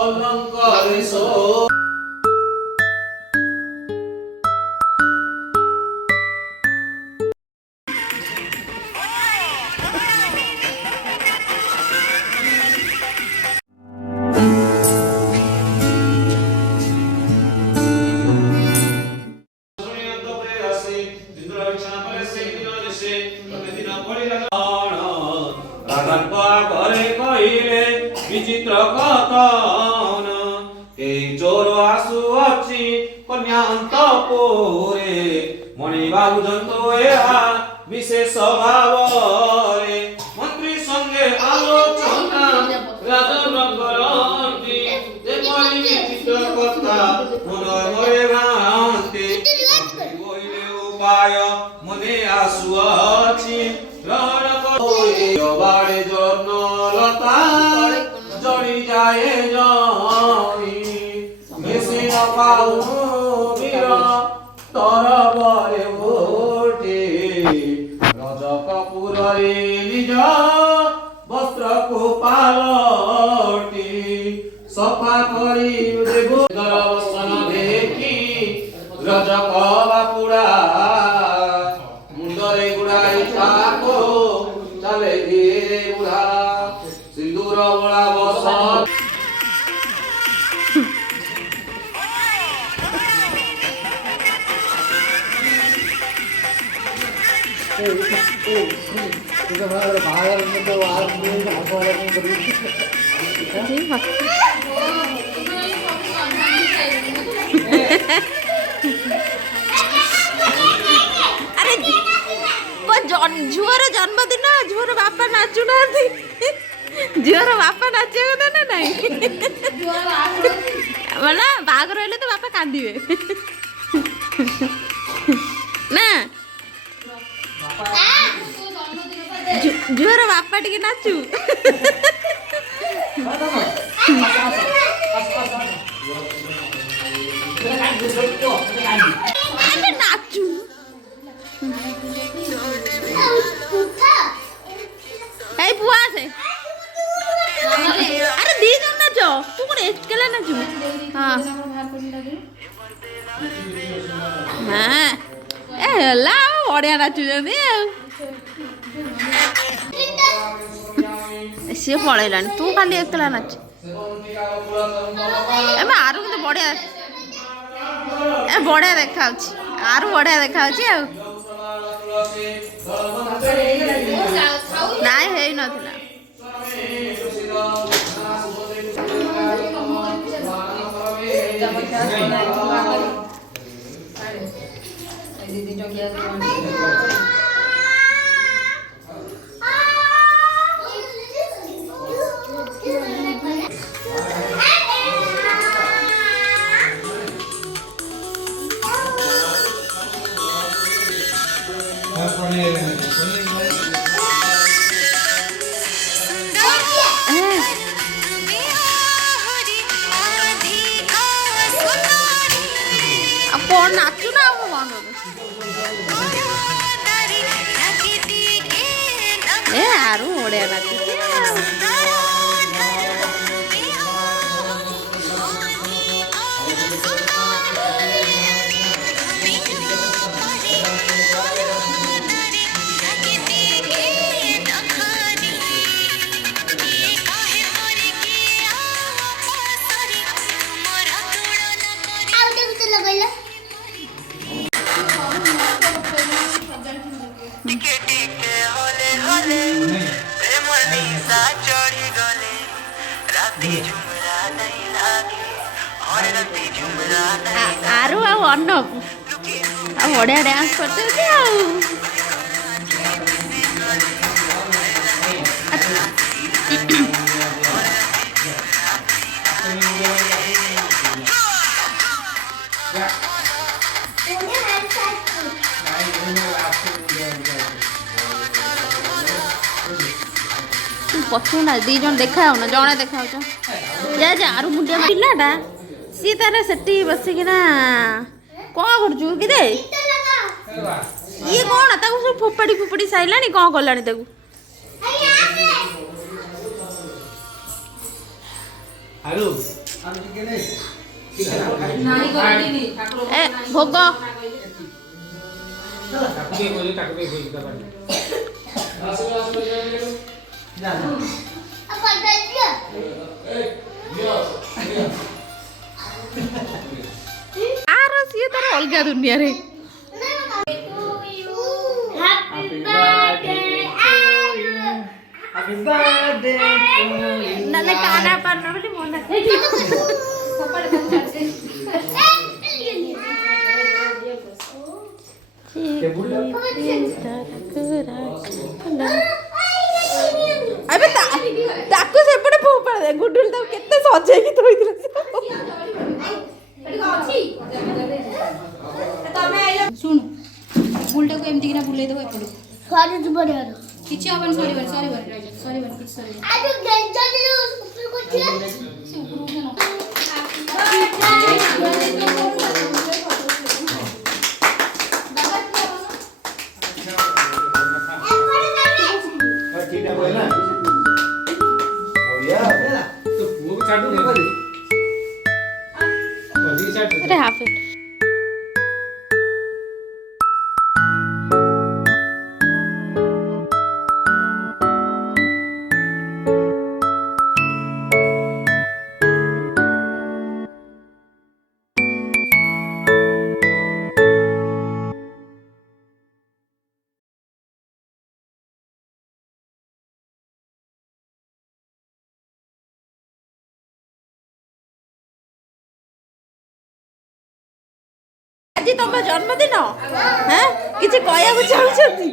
অলঙ্কারে so विचित्र कथन के चोर आसु अच्छी कन्या अंतपुरे मणि बाबू जंतो एहा विशेष भाव रे मंत्री संगे आलोचना राजन करंती जे मणि विचित्र कथा मन मरे भांति बोइले उपाय मने आसु अच्छी ग्रहण कोई बाड़े जन लता जड़ी जाए जाई बेसी न पाऊ वीर तर बरे ओटे रज कपूर रे निज वस्त्र को पालटी सफा करी देबो दर्शन देखी रज बापुड़ा मुंडरे गुड़ाई ठाको चले गे बुढ़ा सिंदूर बोला बस अरे झुअर जन्मदिन झुअर बापा नाचु ना झुअर बापा नाचे ना नहीं ना बाघर हेले तो बापा कांदिबे ना झुअर बापा टिके नाचु अरे नाचु ए बुआ से अरे दी जन नाचो तू कोन एकला नाचु हां हां ए ला बढ़िया नाचु जदी सी पळैलानी तू खाली एकला नाच ए आरु तो बढ़िया ए बढ़िया देखा आरु बढ़िया देखा नाई है नथिला कौन नाचू ना ए आरु ओडिया नाचू आरु आ अर्णव आ बढ़िया डांस करते पछू ना दी जन देखा ना जड़े देखा जा जा आरु मुंडिया पिलाटा सी तारे सेठी बसिकिना कौन करजु कि दे ये कौन ताको सब फोपाड़ी फोपाड़ी साइलानी कौन कलानी ताको ଏ ଭୋଗ ଆର ସିଏ ତାର ଅଲଗା ଦୁନିଆରେ। ନହେଲେ କାନା ପାନ ବୋଲି ମନା ଏବେ ତାକୁ ସେପଟେ ଫୋପାଡ଼ି ଦେ। ଗୁଡୁଲ ତାକୁ କେତେ ସଜେଇକି ଥୋଇଥିଲା। ଶୁଣୁ ବୁଲଟାକୁ ଏମିତି କିନା ବୁଲେଇ ଦେବ ଏପଟକୁ କିଛି ହବନି ସରିବନି କିଛି ସରିବନି ସେ ଉପରକୁ ହାଫ ଆଜି ତମ ଜନ୍ମଦିନ କିଛି କହିବାକୁ ଚାହୁଁଛନ୍ତି?